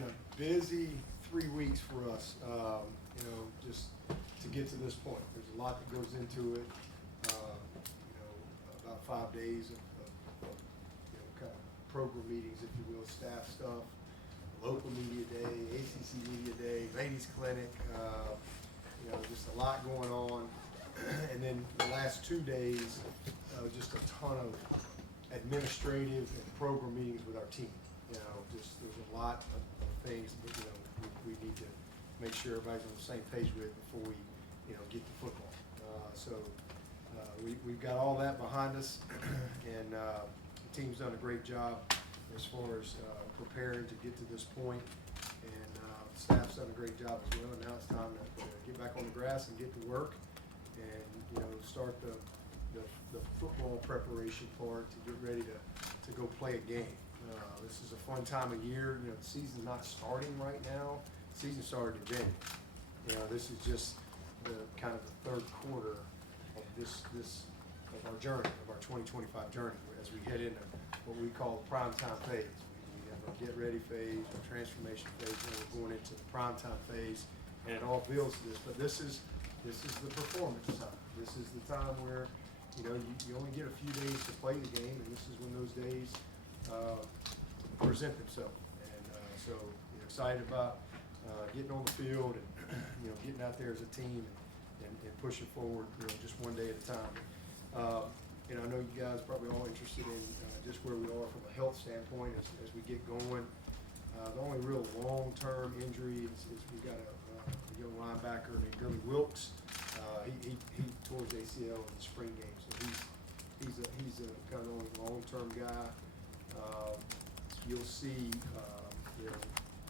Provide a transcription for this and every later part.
been a busy 3 weeks for us, just to get to this point. There's a lot that goes into it. About 5 days of kind of program meetings, if you will, staff stuff, local media day, ACC media day, ladies clinic, just a lot going on. And then the last 2 days, just a ton of administrative and program meetings with our team. There's a lot of things that, we need to make sure everybody's on the same page with before we, get to football. We've got all that behind us, and the team's done a great job as far as preparing to get to this point, and staff's done a great job as well. And now it's time to get back on the grass and get to work, and start the football preparation part to get ready to go play a game. This is a fun time of year. The season's not starting right now. The season started in January. This is just the kind of the third quarter of this of our journey, of our 2025 journey, as we head into what we call the prime time phase. We have our get ready phase, our transformation phase, and we're going into the prime time phase, and it all builds to this. But this is the performance time. This is the time where you only get a few days to play the game, and this is when those days present themselves. And so excited about getting on the field and getting out there as a team and pushing forward just one day at a time. I know you guys are probably all interested in just where we are from a health standpoint as we get going. The only real long-term injury is we got a young linebacker named Billy Wilkes. He tore his ACL in the spring game, so he's a kind of only long-term guy. You'll see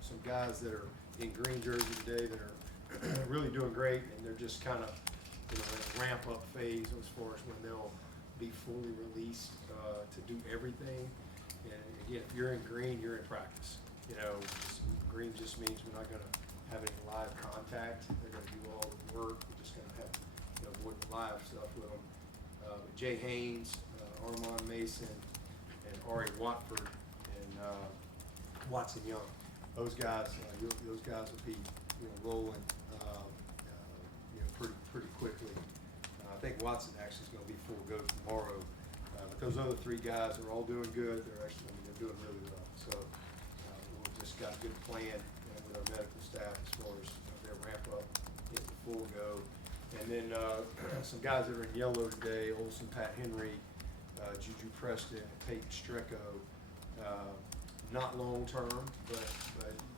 some guys that are in green jersey today that are really doing great, and they're just kind of in a ramp-up phase as far as when they'll be fully released to do everything. And again, if you're in green, you're in practice. Green just means we're not going to have any live contact. They're going to do all the work. We're just going to have avoid the live stuff with them. Jay Haynes, Armand Mason, and Ari Watford, and Watson Young. Those guys will be rolling pretty quickly. I think Watson actually is going to be full go tomorrow. But those other 3 guys are all doing good. They're doing really well. So we've just got a good plan with our medical staff as far as their ramp up, get the full go. And then some guys that are in yellow today: Olson, Pat Henry, Juju Preston, and Peyton Strecco. Not long term, but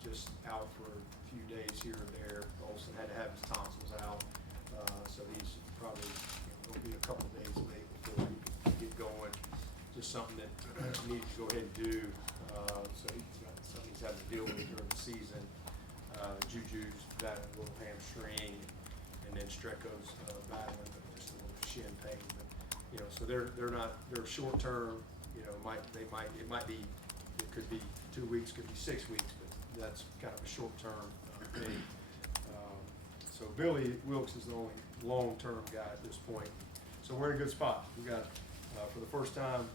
just out for a few days here or there. Olson had to have his tonsils out, so he's probably going to be a couple days late before he can get going. Just something that he needs to go ahead and do. So he's got something he's having to deal with during the season. Juju's battling a little hamstring, and then Strecco's battling just a little shin pain. But so they're short term. It might be. It could be 2 weeks, could be 6 weeks, but that's kind of a short-term thing. So Billy Wilkes is the only long-term guy at this point. So we're in a good spot. We got, for the first time,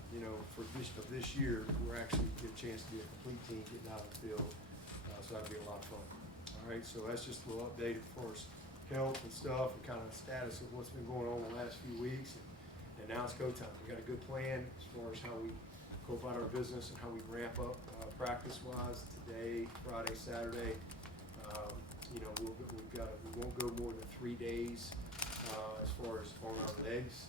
for this year, we're actually get a chance to be a complete team getting out of the field. So that'll be a lot of fun. All right, so that's just a little update as far as health and stuff and kind of the status of what's been going on the last few weeks. And now it's go time. We got a good plan as far as how we go about our business and how we ramp up practice-wise today, Friday, Saturday. We won't go more than 3 days as far as on our legs.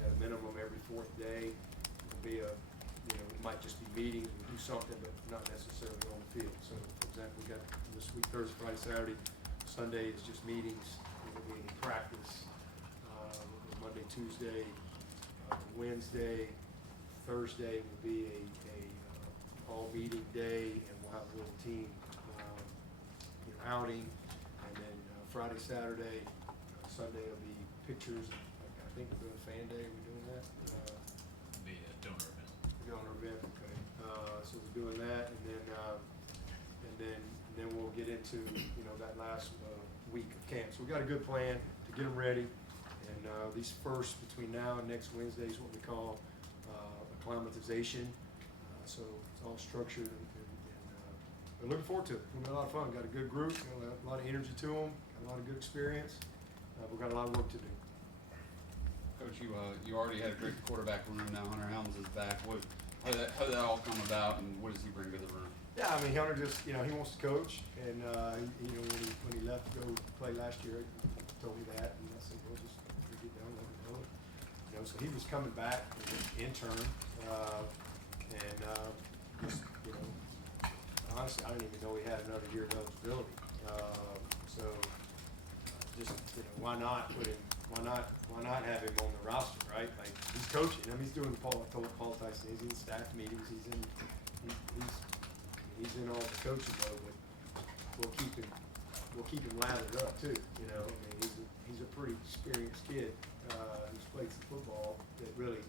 At a minimum every 4th day. It'll be it might just be meetings. We do something, but not necessarily on the field. So, for example, we got this week Thursday, Friday, Saturday. Sunday is just meetings. We'll be in practice. Monday, Tuesday, Wednesday. Thursday will be a all meeting day, and we'll have a little team outing, and then Friday, Saturday, Sunday will be pictures. I think we're doing fan day. Are we doing that? Be a donor event. Donor event. Okay. So we're doing that, and then we'll get into that last week of camp. So we got a good plan to get them ready, and these first between now and next Wednesday is what we call acclimatization. So it's all structured and But looking forward to it. It's gonna be a lot of fun. Got a good group, a lot of energy to them, got a lot of good experience. We've got a lot of work to do. Coach, you already had a great quarterback room. Now Hunter Helms is back. How did that all come about, and what does he bring to the room? Yeah, I mean, Hunter just, he wants to coach, and, when he left to go play last year, he told me that, and I said, well, just get down and let me know it. So he was coming back as an intern, and just, honestly, I didn't even know he had another year of eligibility. So, why not put him, why not have him on the roster, right? Like, he's coaching, he's doing Paul Tyson, he's in staff meetings, he's in all the coaching mode, but we'll keep him lathered up too, he's a pretty experienced kid, who's played some football that really,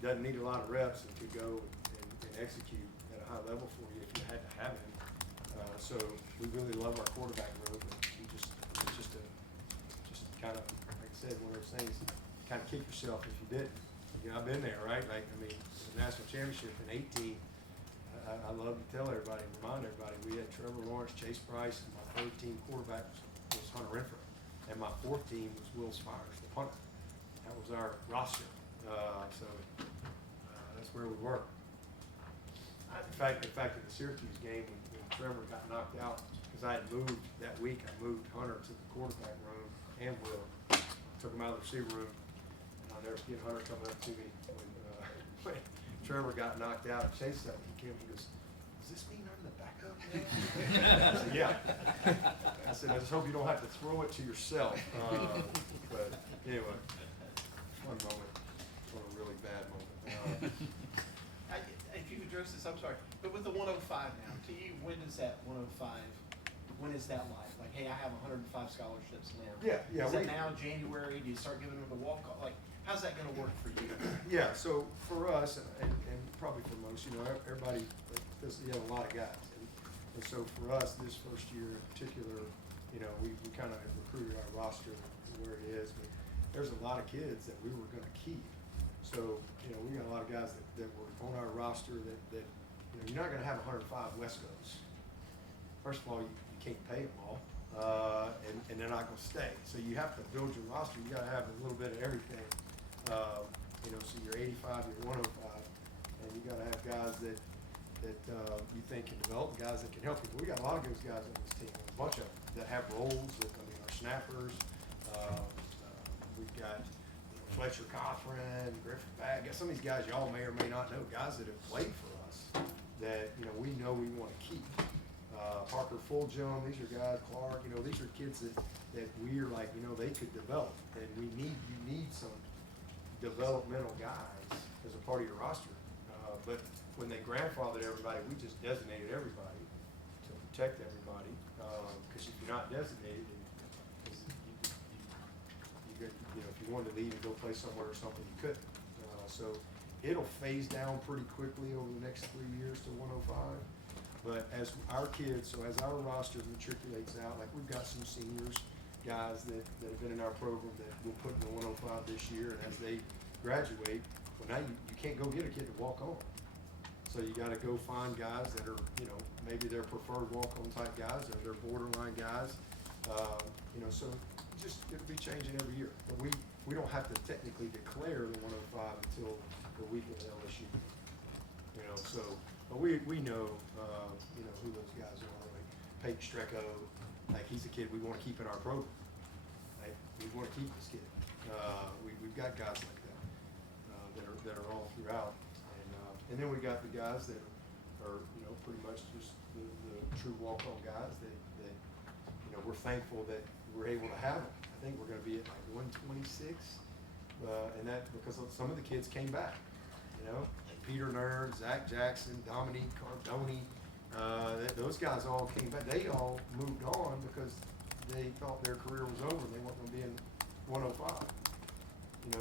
doesn't need a lot of reps and could go and execute at a high level for you if you had to have him. So we really love our quarterback room, but it's just kind of, like I said, one of those things, kind of kick yourself if you didn't. I've been there, right? Like, the national championship in 18, I love to tell everybody, remind everybody, we had Trevor Lawrence, Chase Price, and my third team quarterback was Hunter Renfro, and my fourth team was Will Spires, the punter. That was our roster. So that's where we were. In fact, at the Syracuse game, when Trevor got knocked out, because I had moved that week, I moved Hunter to the quarterback room and Will, took him out of the receiver room, and I'll never forget Hunter coming up to me when Trevor got knocked out. Chase said, he came, he goes, does this mean I'm the backup now? I said, yeah. I said, I just hope you don't have to throw it to yourself. But anyway, fun moment, one a really bad moment. If you address this, I'm sorry, but with the 105 now, to you, when is that 105? When is that like, hey, I have 105 scholarships now? Yeah. Is that now January? Do you start giving them the walk-off? Like, how's that going to work for you? Yeah, so for us, and probably for most, everybody, you have a lot of guys. And so for us, this first year in particular, we kind of have recruited our roster to where it is, but there's a lot of kids that we were going to keep. So, we got a lot of guys that were on our roster that you're not going to have 105 West Coast. First of all, you can't pay them all, and they're not going to stay. So you have to build your roster. You got to have a little bit of everything. So you're 85, you're 105, and you got to have guys that you think can develop, guys that can help you. We got a lot of those guys on this team, a bunch of them that have roles. Our snappers. We've got Fletcher Cochran, Griffin Bag. Some of these guys y'all may or may not know, guys that have played for us that we know we want to keep. Parker Fulgham, these are guys, Clark, these are kids that we're like, they could develop, and you need some developmental guys as a part of your roster. But when they grandfathered everybody, we just designated everybody to protect everybody. Because if you're not designated, if you wanted to leave and go play somewhere or something, you couldn't. So it'll phase down pretty quickly over the next 3 years to 105. But as our kids, so as our roster matriculates out, like we've got some seniors, guys that have been in our program that we'll put in the 105 this year, and as they graduate, well, now you can't go get a kid to walk on. So you got to go find guys that are, maybe they're preferred walk-on type guys, or they're borderline guys. So it'll be changing every year. But we don't have to technically declare the 105 until the week of LSU. But we know, who those guys are. Like Peyton Strecco, like he's a kid we want to keep in our program. Like, we want to keep this kid. We've got guys like that that are all throughout, and then we got the guys that are pretty much just the true walk-on guys that we're thankful that we're able to have them. I think we're going to be at like 126, and that because some of the kids came back. Like Peter Nerd, Zach Jackson, Dominique Cardoni, those guys all came back. They all moved on because they thought their career was over. They weren't going to be in 105.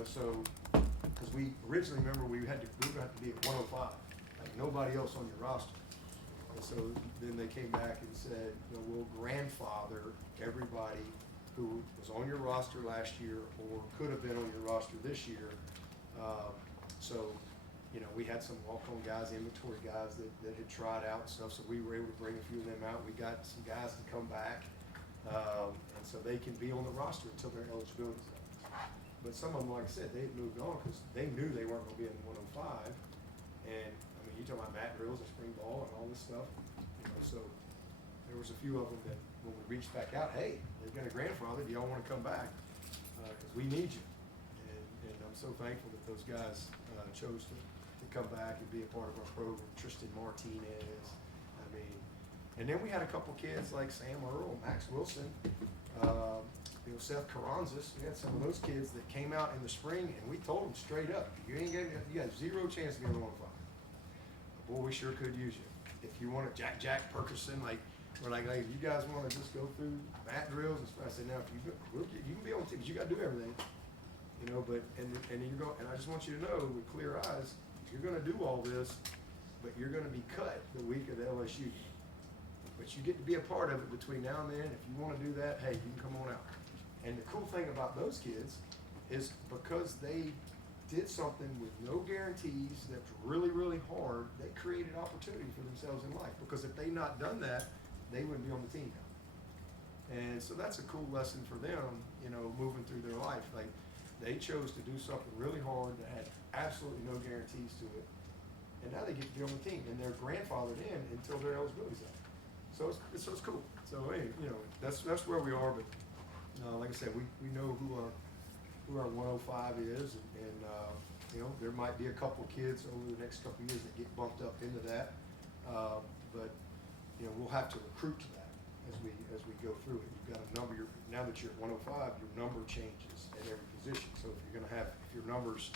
So because we originally, remember, we would have to be at 105, like nobody else on your roster. And so then they came back and said, we'll grandfather everybody who was on your roster last year or could have been on your roster this year. So you know, we had some walk-on guys, inventory guys that had tried out and stuff, so we were able to bring a few of them out. We got some guys to come back, and so they can be on the roster until their eligibility's up. But some of them, like I said, they had moved on because they knew they weren't gonna be in the 105. And, I mean, you talking about mat drills and spring ball and all this stuff, you know, so there was a few of them that when we reached back out, hey, they've got a grandfather, do y'all wanna come back? Cause we need you. And I'm so thankful that those guys, chose to come back and be a part of our program. Tristan Martinez, I mean, and then we had a couple kids like Sam Earl, Max Wilson, you know, Seth Carranzas. We had some of those kids that came out in the spring, and we told them straight up, you got zero chance to get on the 105. Boy, we sure could use you. If you want to, Jack Perkerson, like, we're like, if you guys want to just go through mat drills and stuff, I said, now, if you can be on the team, but you got to do everything. You know, but, and you're going, and I just want you to know with clear eyes, you're going to do all this, but you're going to be cut the week of the LSU game. But you get to be a part of it between now and then. If you want to do that, hey, you can come on out. And the cool thing about those kids is because they did something with no guarantees that's really, really hard, they created opportunity for themselves in life. Because if they not done that, they wouldn't be on the team now. And so that's a cool lesson for them, you know, moving through their life. Like, they chose to do something really hard that had absolutely no guarantees to it. And now they get to be on the team, and they're grandfathered in until their eligibility's up. So it's cool. So, hey, you know, that's where we are, but, like I said, we know who our 105 is, and you know, there might be a couple kids over the next couple of years that get bumped up into that, but you know, we'll have to recruit to that as we go through it. You've got a number. Now that you're at 105, your number changes at every position. So if you're going to have, if your number's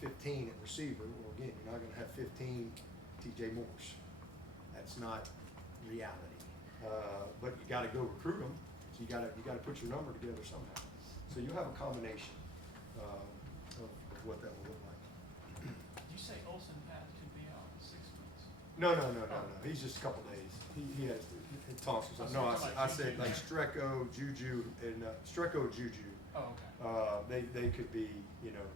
15 at receiver, well, again, you're not going to have 15 TJ Moores. That's not reality. But you got to go recruit them. So you got to put your number together somehow. So you have a combination of what that will look like. Did you say Olsen had to be out 6 months? No. He's just a couple days. He has tonsils. No, I said like Strecco, Juju, and Juju. Oh, okay. They could be, you know,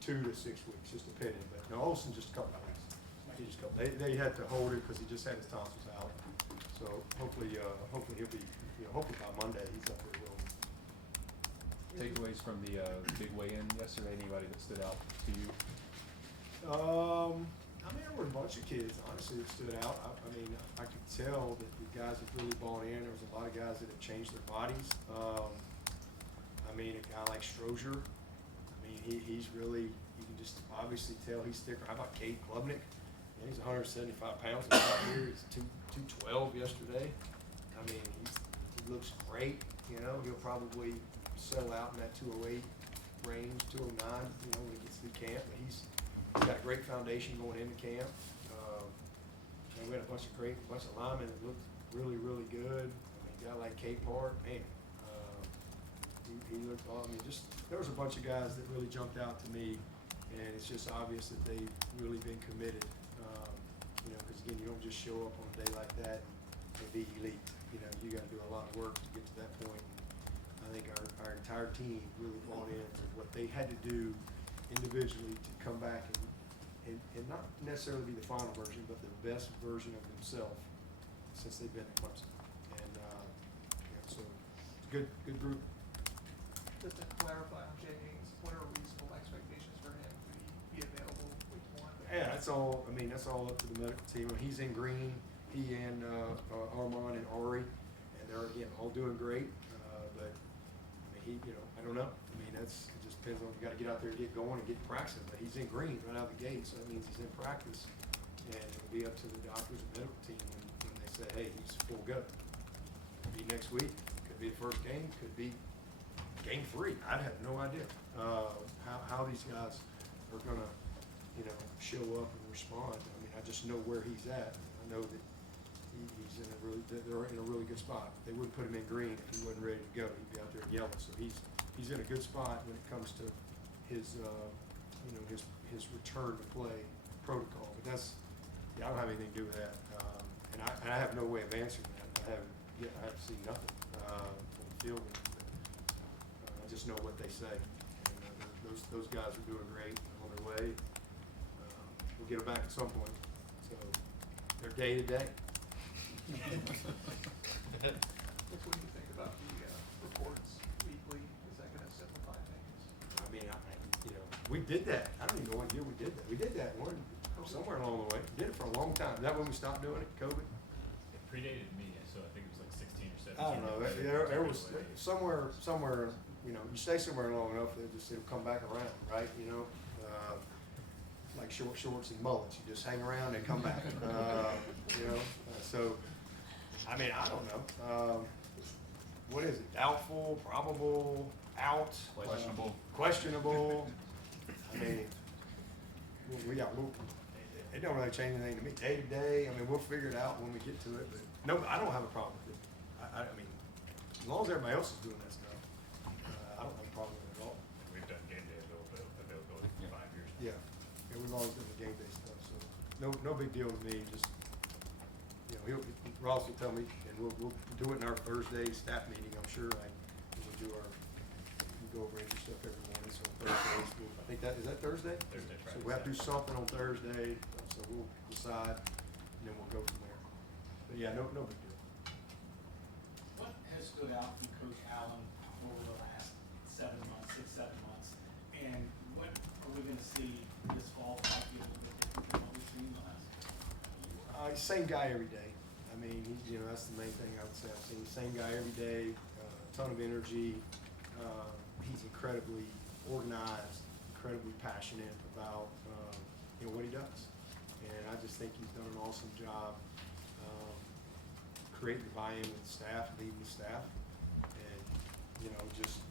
2 to 6 weeks, just depending. But no, Olsen just a couple of weeks. He just a couple. They had to hold it because he just had his tonsils out. So hopefully he'll be, you know, hopefully by Monday he's up there willing. Takeaways from the big weigh-in yesterday, anybody that stood out to you? I mean, there were a bunch of kids, honestly, that stood out. I mean, I could tell that the guys have really bought in. There was a lot of guys that have changed their bodies. I mean, a guy like Strozier, I mean, he's really, you can just obviously tell he's thicker. How about Cade Klubnik? Yeah, he's 175 pounds out here. He's 212 yesterday. I mean, he looks great. You know, he'll probably settle out in that 208 range, 209, you know, when he gets through camp. But he's got a great foundation going into camp. And we had a bunch of linemen that looked really, really good. I mean, a guy like K Park, man, he looked all, I mean, just, there was a bunch of guys that really jumped out to me, and it's just obvious that they've really been committed. You know, because again, you don't just show up on a day like that and be elite. You know, you got to do a lot of work to get to that point. I think our entire team really bought into what they had to do individually to come back and not necessarily be the final version, but the best version of themselves since they've been at Clemson. And yeah, so it's a good group. Just to clarify on Jay Haynes, what are reasonable expectations for him to be available week 1? Yeah, that's all. I mean, that's all up to the medical team. He's in green. He and Armand and Ari, and they're again all doing great. But I mean, you know, I don't know. I mean, it just depends on, you got to get out there and get going and get practicing. But he's in green right out of the gate, so that means he's in practice. And it'll be up to the doctors and medical team when they say, hey, he's full go. Could be next week. Could be the first game. Could be game 3. I have no idea how these guys are gonna, you know, show up and respond. I mean, I just know where he's at. I know that he's in they're in a really good spot. They wouldn't put him in green if he wasn't ready to go. He'd be out there in yellow. So he's in a good spot when it comes to his you know, his return to play protocol. But that's, yeah, I don't have anything to do with that. And I have no way of answering that. I haven't seen nothing from the field. I just know what they say. And those guys are doing great on their way. get them back at some point. So they're day to day. What do you think about the reports weekly? Is that gonna simplify things? I mean, we did that. I don't even know what year we did that. We did that somewhere along the way. Did it for a long time. Is that when we stopped doing it, COVID? It predated me, so I think it was like 16 or 17. I don't know. There was somewhere, you stay somewhere long enough, it'll come back around, right? Like short shorts and mullets. You just hang around and come back. So, I mean, I don't know. What is it? Doubtful, probable, out, questionable. I mean, it don't really change anything to me. Day to day, I mean, we'll figure it out when we get to it. But no, I don't have a problem with it. I mean, as long as everybody else is doing that stuff, I don't have a problem with it at all. We've done game day availability for 5 years. Yeah, we've always done the game day stuff, so no big deal to me. Just Ross will tell me, and we'll do it in our Thursday staff meeting. I'm sure we go over your stuff every morning. So Thursdays, I think is that Thursday? Thursday, So Friday, we have to do Saturday. something on Thursday. So we'll decide, and then we'll go from there. But yeah, no big deal. What has stood out from Coach Allen over the last 7 months, 7 months? And what are we gonna see this fall, might be a little bit different than what we've seen the last? Same guy every day. I mean, that's the main thing I would say. I've seen the same guy every day, a ton of energy. He's incredibly organized, incredibly passionate about, what he does. And I just think he's done an awesome job creating the buy-in with the staff, leading the staff, and,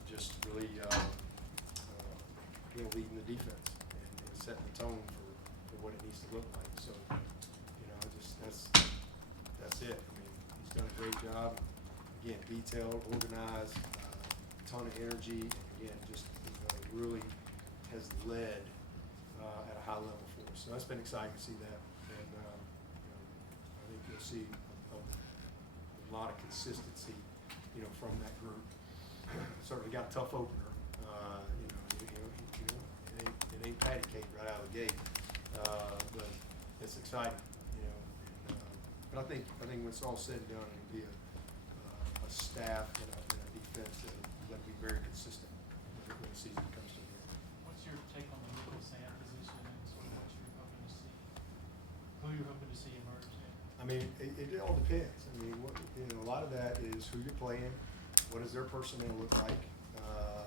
just really, leading the defense and setting the tone for what it needs to look like. So, that's it. I mean, he's done a great job. Again, detailed, organized, ton of energy, and again, just really has led at a high level for us. So that's been exciting to see that, and I think you'll see a lot of consistency, from that group. Certainly got a tough opener. It ain't patty cake right out of the gate, but it's exciting. But I think when it's all said and done, it'll be a staff and a defense that'll be very consistent when the season comes to an end. What's your take on the nickel Sam position and sort of what you're hoping to see? Who you're hoping to see emerge there? I mean, it all depends. I mean, a lot of that is who you're playing. What does their personnel look like? Are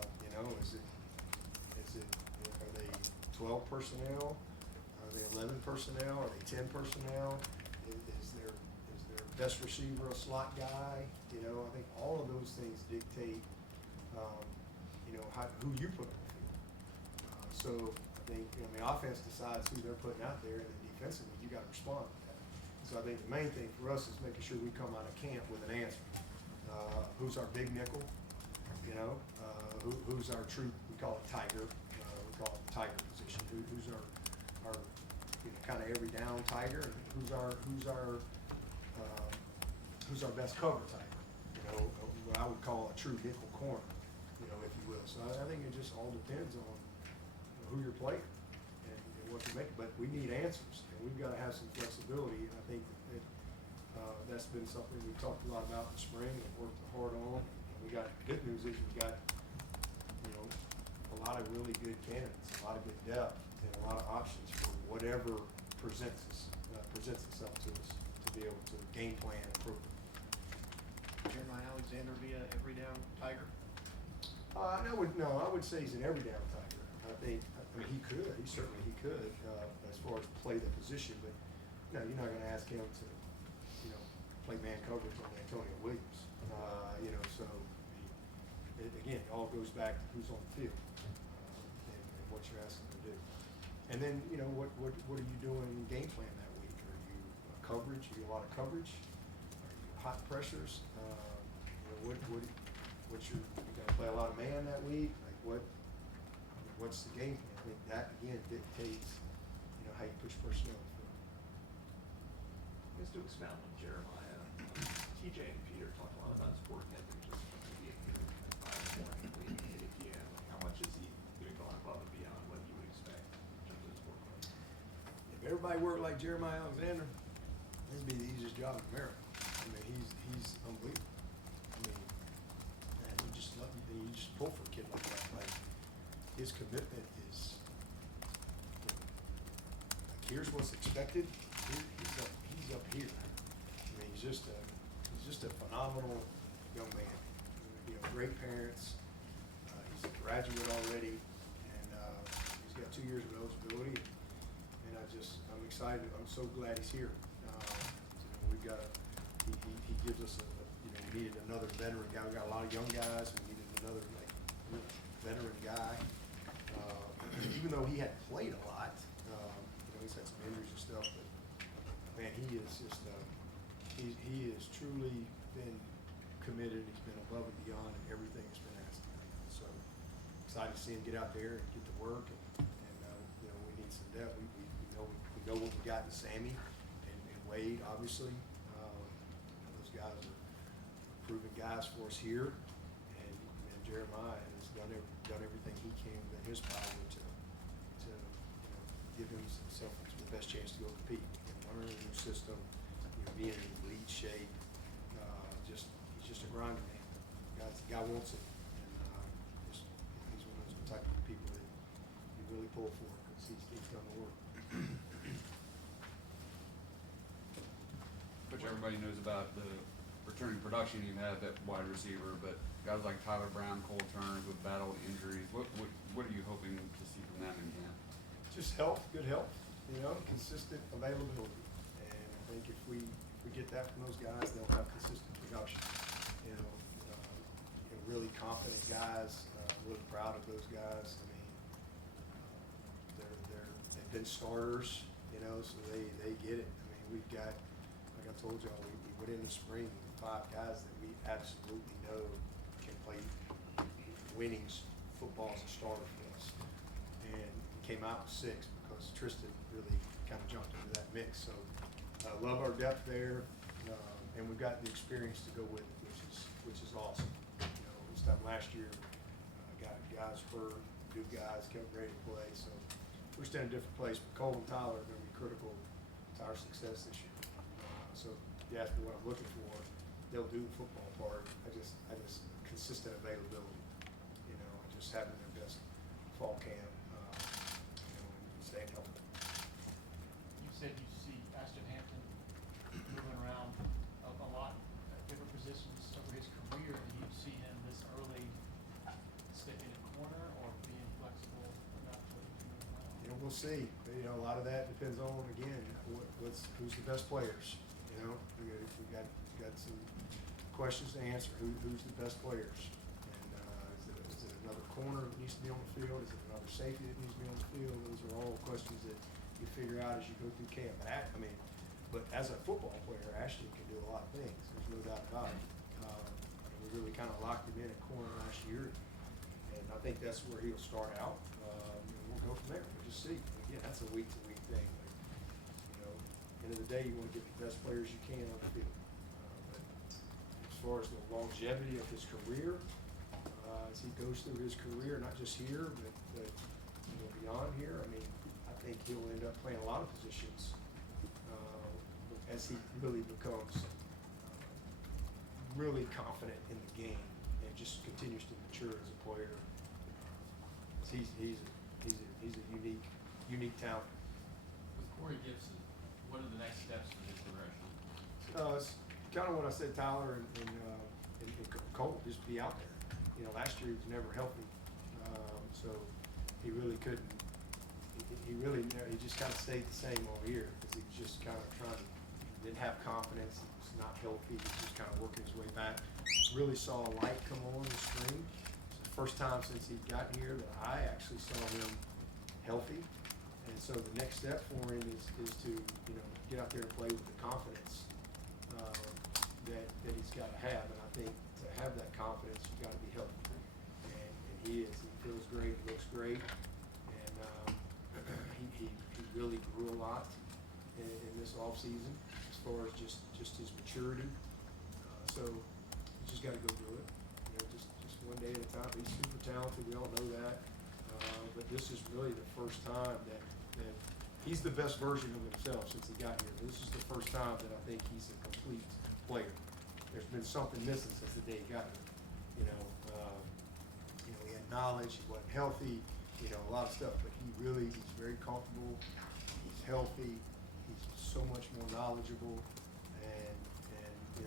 they 12 personnel? Are they 11 personnel? Are they 10 personnel? Is their best receiver a slot guy? I think all of those things dictate, who you put on the field. So I think, the offense decides who they're putting out there, and then defensively, you got to respond to that. So I think the main thing for us is making sure we come out of camp with an answer. Who's our big nickel? Who's our true? We call it tiger. We call it the tiger position. Who's our kind of every down tiger? And who's our best cover tiger? What I would call a true nickel corner. If you will. So I think it just all depends on who you're playing and what you make. But we need answers, and we've got to have some flexibility. And I think that's been something we've talked a lot about in the spring and worked hard on. And we got good news is we got a lot of really good candidates, a lot of good depth, and a lot of options for whatever presents itself to us to be able to game plan appropriately. Jeremiah Alexander be a every down Tiger? I would say he's an every down tiger. I mean, he could. He could as far as play the position, but you're not going to ask him to, play man coverage on Antonio Williams. So again, it all goes back to who's on the field and what you're asking him to do. And then, what are you doing in game plan that week? Are you coverage? Are you a lot of coverage? Are you hot pressures? You gotta play a lot of man that week? Like what's the game plan? I think that again dictates, how you push personnel on the field. Just to expound on Jeremiah, TJ and Peter talked a lot about his work ethic, just being here at 5 morning, leaving at 8 p.m. How much is he going above and beyond what you would expect in terms of his work ethic? If everybody worked like Jeremiah Alexander, this would be the easiest job in America. I mean, he's unbelievable. I mean, and you just pull for a kid like that. Like, his commitment is, like, here's what's expected. He's up here. I mean, he's just a phenomenal young man. You know, great parents. He's a graduate already, and he's got 2 years of eligibility. And I'm excited. I'm so glad he's here. We've got he gives us we needed another veteran guy. We got a lot of young guys. We needed another real veteran guy. Even though he had played a lot, he's had some injuries and stuff. But man, he is just he has truly been committed. He's been above and beyond in everything that's been asked of him. So excited to see him get out there and get to work. And we need some depth. We know what we got in Sammy and Wade, obviously. Those guys are proven guys for us here. And Jeremiah has done everything he can within his power to give himself the best chance to go compete and learn a new system, being in elite shape. He's just a grinder, man. The guy wants it, and he's one of those type of people that you really pull for because he's done the work. Which everybody knows about the returning production you have at wide receiver, but guys like Tyler Brown, Cole Turner who have battled injuries, what are you hoping to see from them in camp? Just health, good health, consistent availability. And I think if we get that from those guys, they'll have consistent production. Really confident guys. Really proud of those guys. I mean, they've been starters, so they get it. I mean, we've got, like I told y'all, we went in the spring with 5 guys that we absolutely know can play winning football as a starter for us. And we came out with 6 because Tristan really kind of jumped into that mix. So I love our depth there, and we've got the experience to go with it, which is awesome. This time last year, got guys hurt, new guys kept ready to play. So we're still in a different place. But Cole and Tyler are going to be critical to our success this year. So if you ask me what I'm looking for, they'll do the football part. I just consistent availability. Just having their best fall camp, and staying healthy. You said you see Ashton Hampton moving around a lot at different positions over his career. Do you see him this early stepping in a corner or being flexible enough to move around? We'll see. But, a lot of that depends on, again, who's the best players. We got some questions to answer. Who's the best players? And is it another corner that needs to be on the field? Is it another safety that needs to be on the field? Those are all questions that you figure out as you go through camp. But as a football player, Ashton can do a lot of things. There's no doubt about it. We really kind of locked him in at corner last year, and I think that's where he'll start out. And we'll go from there. We'll just see. Again, that's a week-to-week thing. End of the day, you want to get the best players you can on the field. But as far as the longevity of his career, as he goes through his career, not just here, but beyond here, I think he'll end up playing a lot of positions as he really becomes really confident in the game and just continues to mature as a player. He's a unique talent. With Corey Gibson, what are the next steps for his progression? It's kind of what I said, Tyler and Cole, just be out there. Last year he was never healthy, so he really couldn't. He just kind of stayed the same all year because he was just kind of didn't have confidence. He was not healthy. He was just kind of working his way back. Really saw a light come on the spring. It's the first time since he got here that I actually saw him healthy. And so the next step for him is to get out there and play with the confidence that he's got to have. And I think to have that confidence, you've got to be healthy. And he is. He feels great. He looks great. And he really grew a lot in this off season as far as just his maturity. So you just got to go do it. Just one day at a time. He's super talented. We all know that. But this is really the first time that he's the best version of himself since he got here. This is the first time that I think he's a complete player. There's been something missing since the day he got here. He had knowledge, he wasn't healthy, a lot of stuff, but he's very comfortable, he's healthy, he's so much more knowledgeable, and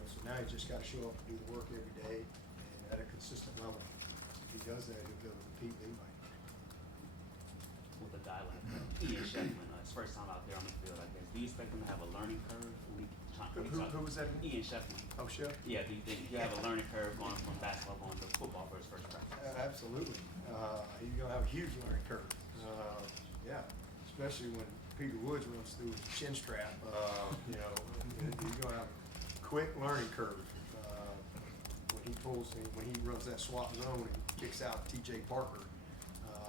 so now he's just gotta show up and do the work every day and at a consistent level. If he does that, he'll be able to compete with anybody. With a guy like Ian Sheffman, his first time out there on the field, I guess, do you expect him to have a learning curve? Who was that? Ian Sheffman. Oh, Chef? Yeah, do you think you have a learning curve going from basketball going to football for his first practice? Absolutely. He's gonna have a huge learning curve. Yeah, especially when Peter Woods runs through his chin strap. He's gonna have a quick learning curve. When he runs that swap zone and kicks out T.J. Parker.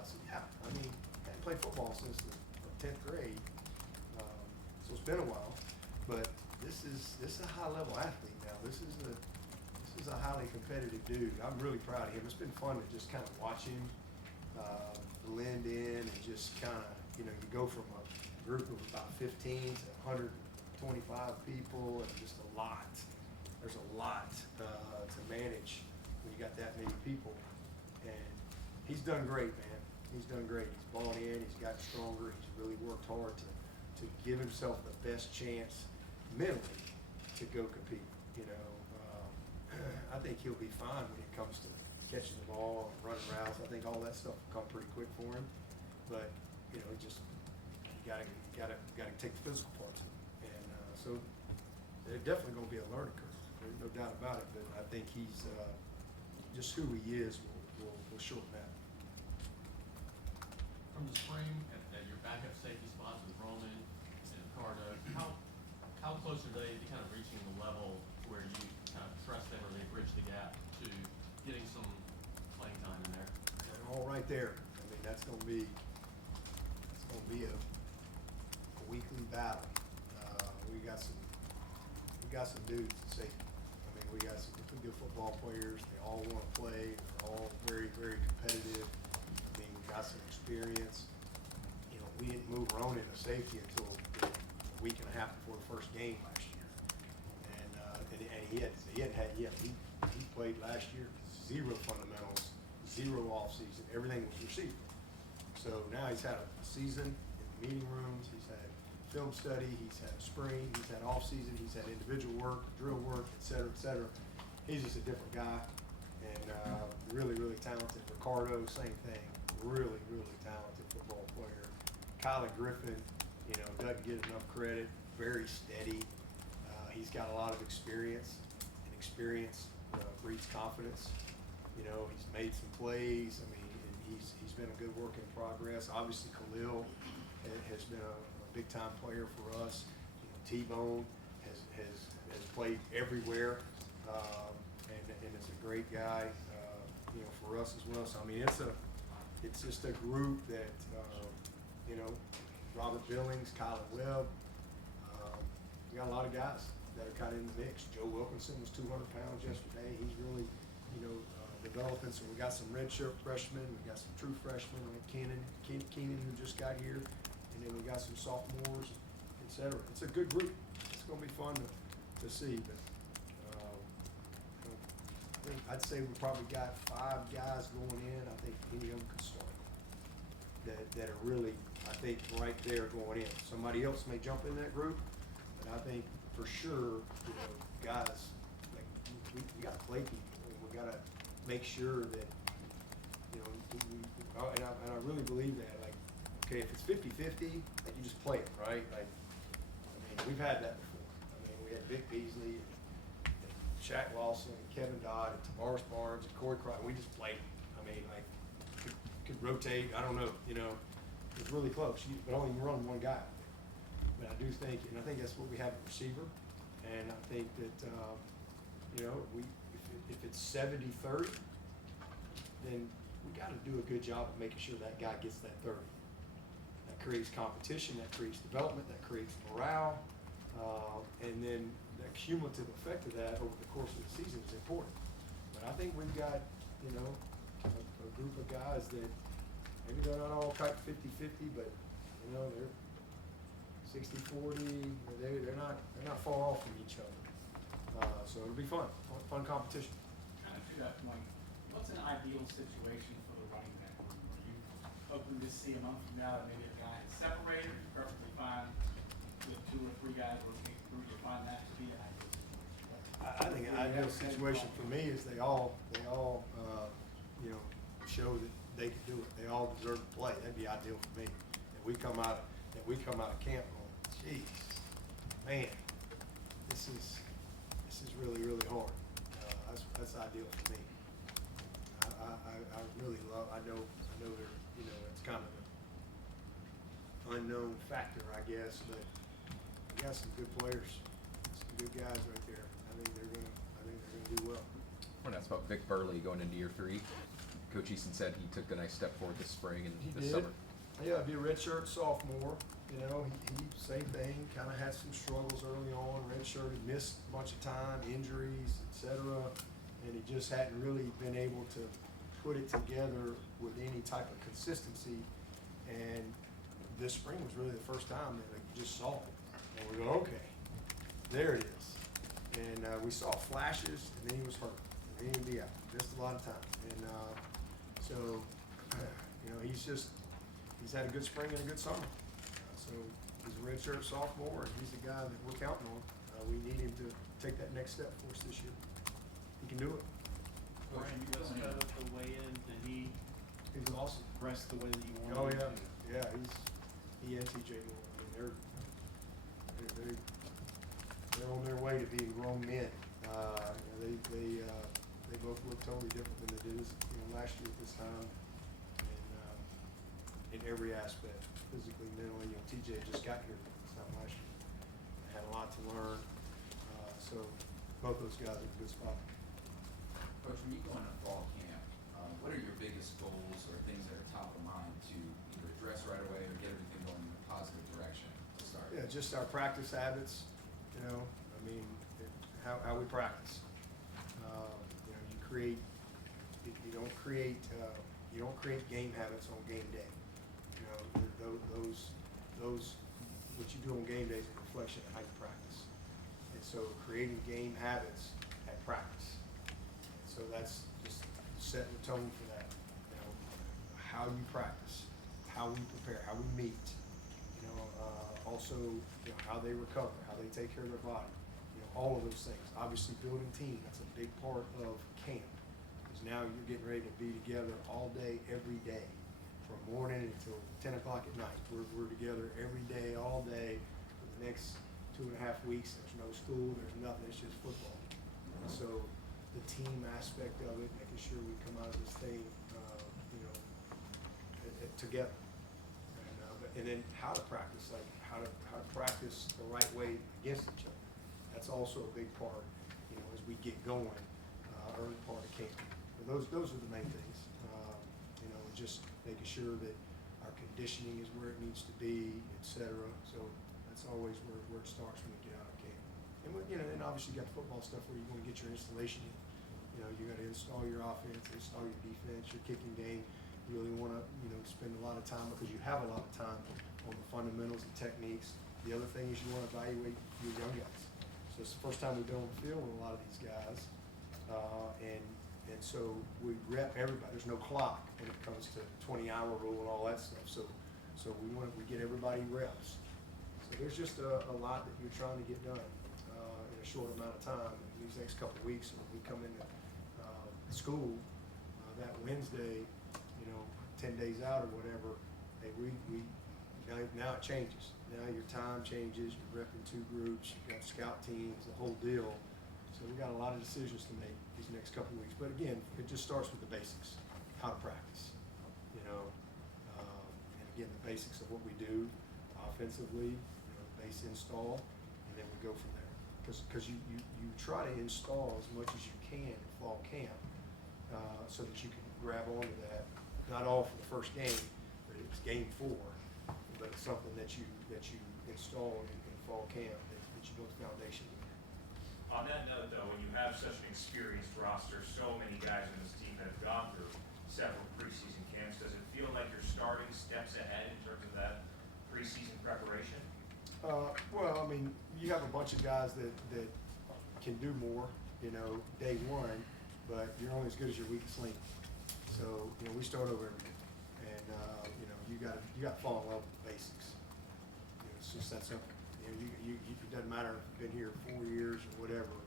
So yeah, I hadn't played football since the 10th grade, so it's been a while. But this is a high level athlete now. This is a highly competitive dude. I'm really proud of him. It's been fun to just kind of watch him blend in and just kind of, you go from a group of about 15 to 125 people, and just a lot. There's a lot to manage when you got that many people. And he's done great, man. He's done great. He's bought in. He's gotten stronger. He's really worked hard to give himself the best chance mentally to go compete. I think he'll be fine when it comes to catching the ball and running routes. I think all that stuff will come pretty quick for him. But you gotta take the physical parts of it. And so there's definitely gonna be a learning curve. There's no doubt about it. But I think he's just who he is will shorten that. From the spring at your backup safety spots with Roman and Ricardo, how close are they to kind of reaching the level where you kind of trust them or they bridge the gap to getting some playing time in there? They're all right there. That's gonna be a weekly battle. We got some dudes at safety. We got some good football players. They all want to play. They're all very, very competitive. We got some experience. We didn't move Ronan to safety until a week and a half before the first game last year. And he played last year, zero fundamentals, zero offseason. Everything was receiver. So now he's had a season in the meeting rooms. He's had film study. He's had spring. He's had offseason. He's had individual work, drill work, et cetera, et cetera. He's just a different guy, and really, really talented. Ricardo, same thing. Really, really talented football player. Kylan Griffin, doesn't get enough credit. Very steady. He's got a lot of experience, and experience breeds confidence. He's made some plays. And he's been a good work in progress. Obviously, Khalil has been a big time player for us. T-Bone has played everywhere, and is a great guy, for us as well. So it's just a group that Robert Billings, Kylan Webb. We got a lot of guys that are kind of in the mix. Joe Wilkinson was 200 pounds yesterday. He's really, developing. So we got some redshirt freshmen. We got some true freshmen like Keenan who just got here, and then we got some sophomores, et cetera. It's a good group. It's going to be fun to see. But I think I'd say we probably got 5 guys going in. I think any of them could start. That are really, I think, right there going in. Somebody else may jump in that group, but I think for sure, guys, like we got to play people, and we got to make sure that, and I really believe that. Like, okay, if it's 50-50, like you just play it, right? Like, we've had that before. We had Vic Beasley, and Shaq Lawson, and Kevin Dodd, and Tavares Barnes, and Corey Crichton. We just played. Could rotate. I don't know. It was really close. But only run one guy out there. But I do think, and I think that's what we have at receiver. And I think that if it's 70-30, then we got to do a good job of making sure that guy gets that 30. That creates competition. That creates development. That creates morale. And then the cumulative effect of that over the course of the season is important. But I think we've got a group of guys that maybe they're not all quite 50-50, but they're 60-40, they're not far off from each other. So it'll be fun competition. Kind of to that point, what's an ideal situation for the running back room? Are you hoping to see a month from now that maybe a guy is separated, or you're perfectly fine with 2 or 3 guys rotating through? You find that to be an ideal situation? I think an ideal situation for me is they all show that they can do it. They all deserve to play. That'd be ideal for me. And we come out of camp going, geez, man, this is really, really hard. That's ideal for me. I really love. I know they're, it's kind of an unknown factor, I guess, but we got some good players, some good guys right there. I think they're gonna do well. I want to ask about Vic Burley going into year 3. Coach Easton said he took a nice step forward this spring and He this did. summer. Yeah, be a redshirt sophomore. He same thing. Kind of had some struggles early on. Redshirted, missed a bunch of time, injuries, etc. And he just hadn't really been able to put it together with any type of consistency. And this spring was really the first time that you just saw it. And we go, okay, there it is. And we saw flashes, and then he was hurt. And then he would be out. Missed a lot of time. And so, he's had a good spring and a good summer. So he's a redshirt sophomore, and he's the guy that we're counting on. We need him to take that next step for us this year. He can do it. Brian, you guys know that the weigh-in, did he He's awesome. rest the way that you wanted? Oh, him yeah. to? Yeah, he and TJ Moore. I mean, they're on their way to being grown men. They both look totally different than they did last year at this time, and in every aspect, physically, mentally. TJ just got here this time last year. They had a lot to learn. So both those guys are in a good spot. Coach, when you go into fall camp, what are your biggest goals or things that are top of mind to either address right away or get everything going in a positive direction to start? Yeah, just our practice habits, how we practice. You don't create game habits on game day. Those what you do on game day is a reflection of how you practice. And so creating game habits at practice. And so that's just setting the tone for that. How you practice, how we prepare, how we meet. Also how they recover, how they take care of their body. All of those things. Obviously building team, that's a big part of camp. Because now you're getting ready to be together all day, every day. From morning until 10 o'clock at night. We're together every day, all day, for the next 2.5 weeks. There's no school, there's nothing, it's just football. And so the team aspect of it, making sure we come out of this thing, together. And then how to practice, like how to practice the right way against each other. That's also a big part, as we get going, early part of camp. But those are the main things. Just making sure that our conditioning is where it needs to be, etc. So that's always where it starts when we get out of camp. And and obviously you got the football stuff where you're going to get your installation in. You got to install your offense, install your defense, your kicking game. You really want to spend a lot of time, because you have a lot of time, on the fundamentals and techniques. The other thing is you want to evaluate your young guys. So it's the first time we've been on the field with a lot of these guys, and so we rep everybody. There's no clock when it comes to 20-hour rule and all that stuff. So we get everybody reps. So there's just a lot that you're trying to get done in a short amount of time. In these next couple of weeks, when we come into school that Wednesday, 10 days out or whatever, hey, now it changes. Now your time changes. You're repping 2 groups. You've got scout teams, the whole deal. So we got a lot of decisions to make these next couple of weeks. But again, it just starts with the basics, how to practice, and again, the basics of what we do offensively, base install, and then we go from there. Because you try to install as much as you can in fall camp, so that you can grab onto that. Not all for the first game, but it's game 4, but it's something that you install in fall camp that you build the foundation with. On that note, though, when you have such an experienced roster, so many guys on this team that have gone through several preseason camps, does it feel like you're starting steps ahead in terms of that preseason preparation? Well, I mean, you have a bunch of guys that can do more, you know, day one, but you're only as good as your weakest link. So, you know, we start over every day, and, you know, you gotta fall in love with the basics. You know, it's just that simple. You know, it doesn't matter if you've been here 4 years or whatever,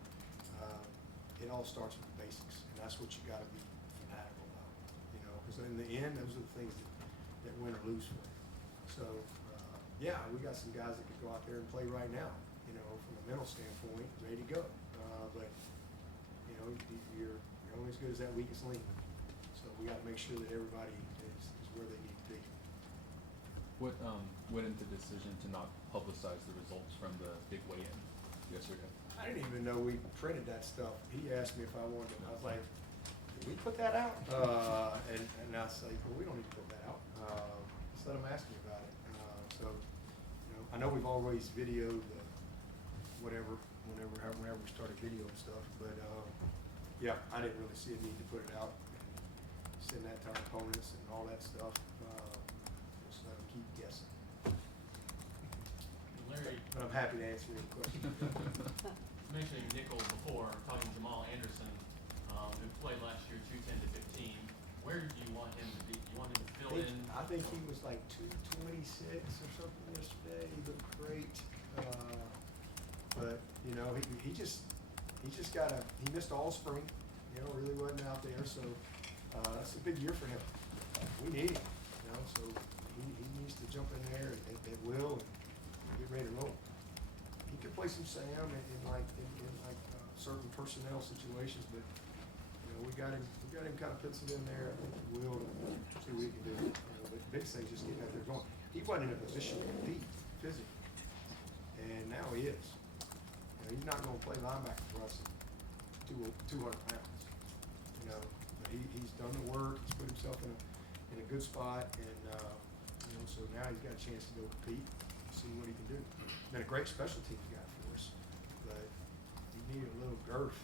it all starts with the basics, and that's what you gotta be fanatical about, you know, because in the end, those are the things that win or lose for you. So, yeah, we got some guys that could go out there and play right now, you know, from a mental standpoint, ready to go. But, you know, you're only as good as that weakest link. So we gotta make sure that everybody is where they need to be. What went into the decision to not publicize the results from the big weigh-in yesterday? I didn't even know we printed that stuff. He asked me if I wanted it. I was like, did we put that out? And I was like, well, we don't need to put that out. Just let them ask me about it. So, you know, I know we've always videoed the whenever we started videoing stuff, but, yeah, I didn't really see a need to put it out and send that to our opponents and all that stuff. Just let them keep guessing. Larry, But I'm happy to answer any questions. mentioning nickel before, talking to Jamal Anderson, who played last year 210 to 15. Where do you want him to be? You want him to fill in? I think he was like 226 or something yesterday. He looked great. But, you know, he just he missed all spring, you know, really wasn't out there. So that's a big year for him. We need him, you know, so he needs to jump in there at will and get ready to roll. He could play some Sam in certain personnel situations, but you know, we got him kind of penciled in there. I think he will to see what he can do. You know, but the big thing is just getting out there going. He wasn't in a position to compete physically, and now he is. You know, he's not going to play linebacker for us at 200 pounds. You know, but he's done the work. He's put himself in a good spot, and you know, so now he's got a chance to go compete, see what he can do. Been a great special teams guy for us, but he needed a little girth.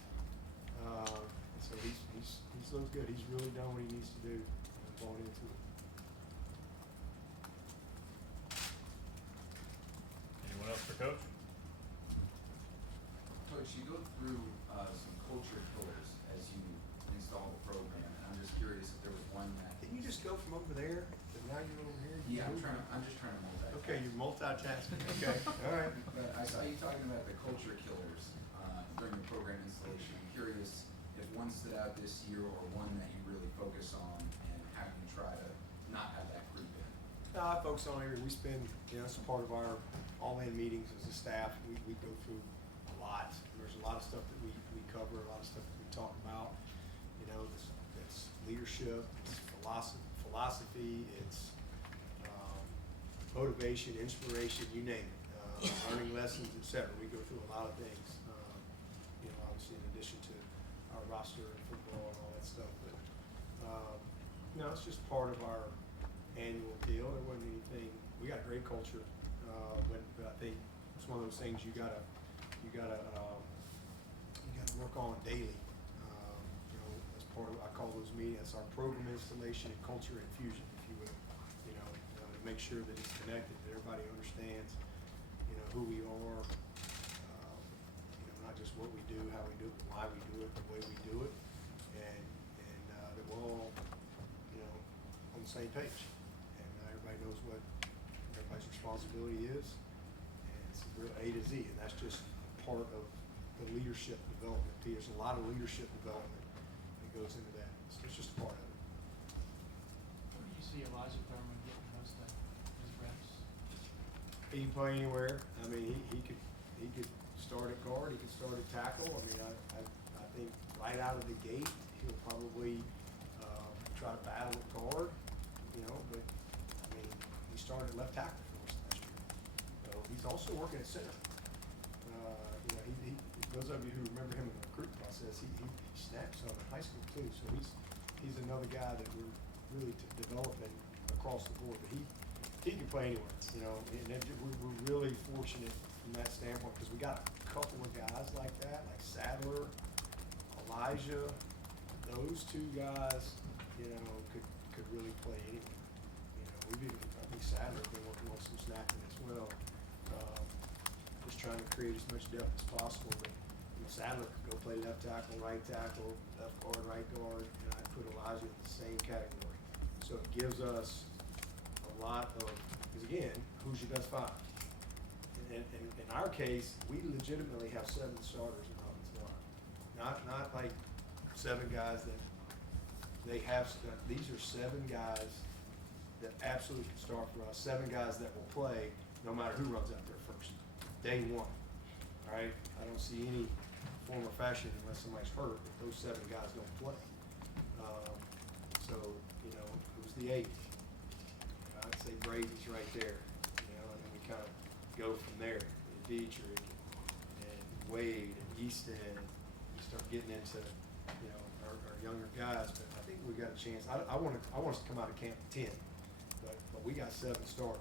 So he's looks good. He's really done what he needs to do and bought into it. Anyone else for Coach? Coach, you go through some culture pillars as you install the program, and I'm just curious if there was one that. Didn't you just go from over there to now you're over here? Yeah, I'm just trying to multitask. Okay, you're multitasking. Okay, all right. But I saw you talking about the culture killers during the program installation. I'm curious if one stood out this year or one that you really focus on, and how you try to not have that creep in. I focus on it. We spend, you know, it's part of our all-in meetings as a staff. We go through a lot. There's a lot of stuff that we cover, a lot of stuff that we talk about. You know, it's leadership, it's philosophy, it's motivation, inspiration, you name it. Learning lessons, etc. We go through a lot of things. You know, obviously in addition to our roster and football and all that stuff, but you know, it's just part of our annual deal. There wasn't anything. We got a great culture, but I think it's one of those things you gotta work on daily. You know, as part of I call those meetings our program installation and culture infusion, if you will. You know, to make sure that it's connected, that everybody understands, you know, who we are. You know, not just what we do, how we do it, but why we do it, the way we do it, and that we're all, you know, on the same page, and everybody knows what everybody's responsibility is, and it's real A to Z, and that's just part of the leadership development. There's a lot of leadership development that goes into that. So it's just a part of it. Where do you see Elijah Thurman getting most of his reps? He can play anywhere. I mean, he could start at guard. He could start at tackle. I mean, I think right out of the gate he'll probably try to battle at guard. You know, but I mean, he started at left tackle for us last year. So he's also working at center. You know, he those of you who remember him in the recruiting process, he snapped some in high school too. So he's another guy that we're really developing across the board. But he can play anywhere, you know, and we're really fortunate from that standpoint because we got a couple of guys like that, like Sadler, Elijah. Those two guys, you know, could really play anywhere. You know, I think Sadler's been working on some snapping as well. just trying to create as much depth as possible. But, Sadler could go play left tackle, right tackle, left guard, right guard, and I put Elijah in the same category. So it gives us a lot of, because again, who's your best five? And in our case, we legitimately have 7 starters in the offensive line. Not like 7 guys that they have, these are 7 guys that absolutely can start for us, 7 guys that will play no matter who runs out there first, day one, all right? I don't see any form or fashion unless somebody's hurt, but those 7 guys don't play. So, who's the 8th? I'd say Brady's right there, and then we kind of go from there. Dietrich and Wade and Easton, you start getting into, our younger guys, but I think we got a chance. I want us to come out of camp with 10, but we got 7 starters,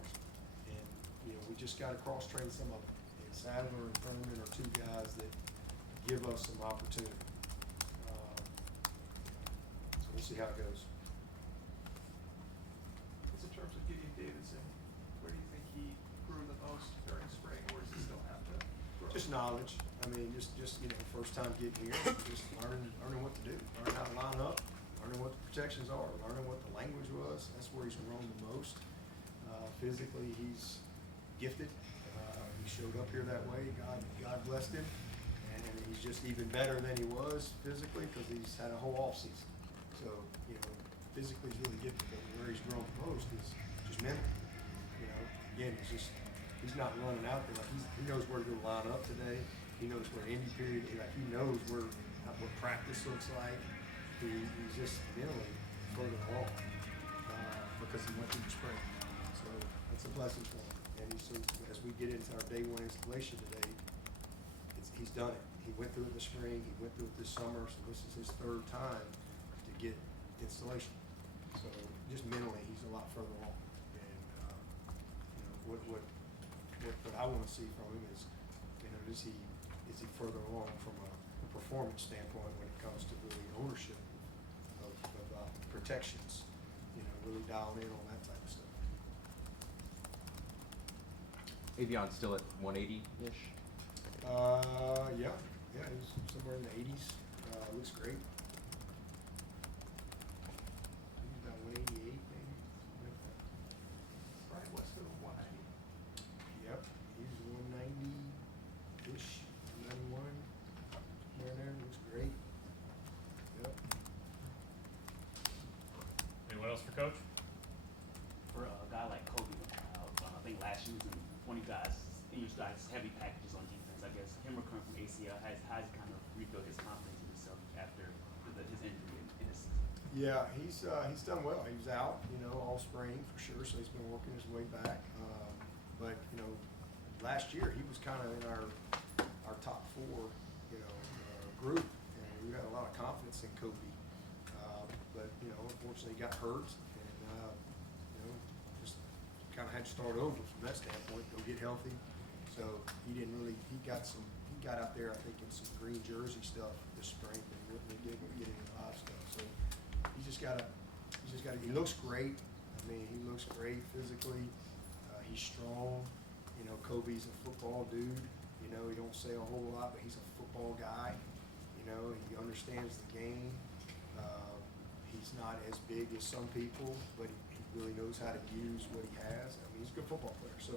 and we just got to cross train some of them. And Sadler and Thurman are 2 guys that give us some opportunity. So we'll see how it goes. Just in terms of Gideon Davidson, where do you think he grew the most during spring, or does he still have to grow? Just knowledge. I mean, just first time getting here, just learning what to do, learning how to line up, learning what the protections are, learning what the language was. That's where he's grown the most. Physically, he's gifted. He showed up here that way. God blessed him, and he's just even better than he was physically because he's had a whole off season. So physically he's really gifted, but where he's grown the most is just mental. Again, he's not running out there. Like he knows where to go line up today. He knows where Indy period. He knows what practice looks like. He's just mentally further along because he went through the spring. So that's a blessing for him. And as we get into our day 1 installation today, he's done it. He went through it in the spring. He went through it this summer. So this is his 3rd time to get installation. So just mentally, he's a lot further along. And what I want to see from him is, is he further along from a performance standpoint when it comes to really ownership of protections, really dialing in on that type of stuff. Avion's still at 180-ish? Yeah, he's somewhere in the 80s. Looks great. He's about 188 maybe. Right, what's the 190? Yep, he's 190-ish, 91. There, looks great. Yep. Anyone else for Coach? For a guy like Kobe, I think last year was in 20 guys, English guys, heavy packages on defense. I guess him returning from ACL has kind of rebuilt his confidence in himself after his injury in his season. Yeah, he's done well. He was out, all spring for sure, so he's been working his way back. But last year he was kind of in our top 4, group, and we had a lot of confidence in Kobe. But unfortunately, he got hurt, and just kind of had to start over from that standpoint. Go get healthy. So he didn't really. He got out there, I think, in some green jersey stuff this spring, but he wasn't able to get into live stuff. So he just gotta. He looks great. I mean, he looks great physically. He's strong. Kobe's a football dude. He don't say a whole lot, but he's a football guy. He understands the game. He's not as big as some people, but he really knows how to use what he has. I mean, he's a good football player. So,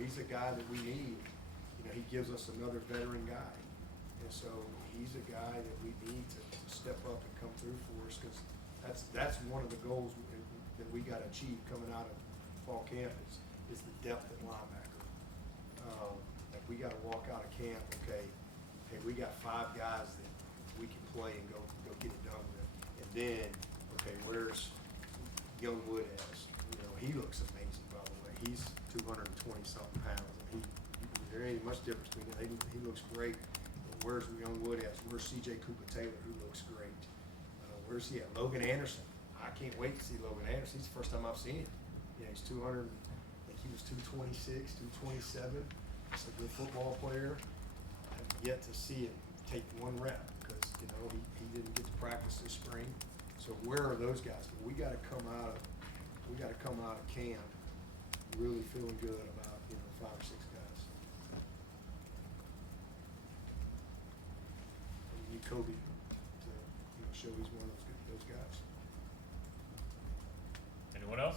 he's a guy that we need. He gives us another veteran guy. And so he's a guy that we need to step up and come through for us, because that's one of the goals that we got to achieve coming out of fall camp is the depth at linebacker. Like we got to walk out of camp, okay, hey, we got 5 guys that we can play and go get it done with. And then, okay, where's young Woodhouse? He looks amazing, by the way. He's 220-something pounds. And there ain't much difference between them. He looks great. But where's young Woodhouse? Where's C.J. Cooper-Taylor, who looks great? Where's he at? Logan Anderson. I can't wait to see Logan Anderson. He's the first time I've seen him. He's 200, I think he was 226, 227. He's a good football player. I've yet to see him take 1 rep because, he didn't get to practice this spring. So where are those guys? But we got to come out of camp really feeling good about, 5 or 6 guys. Kobe to, show he's one of those guys. Anyone else?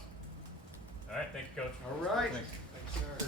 All right, thank you, Coach. All right. Thanks. Thanks, sir.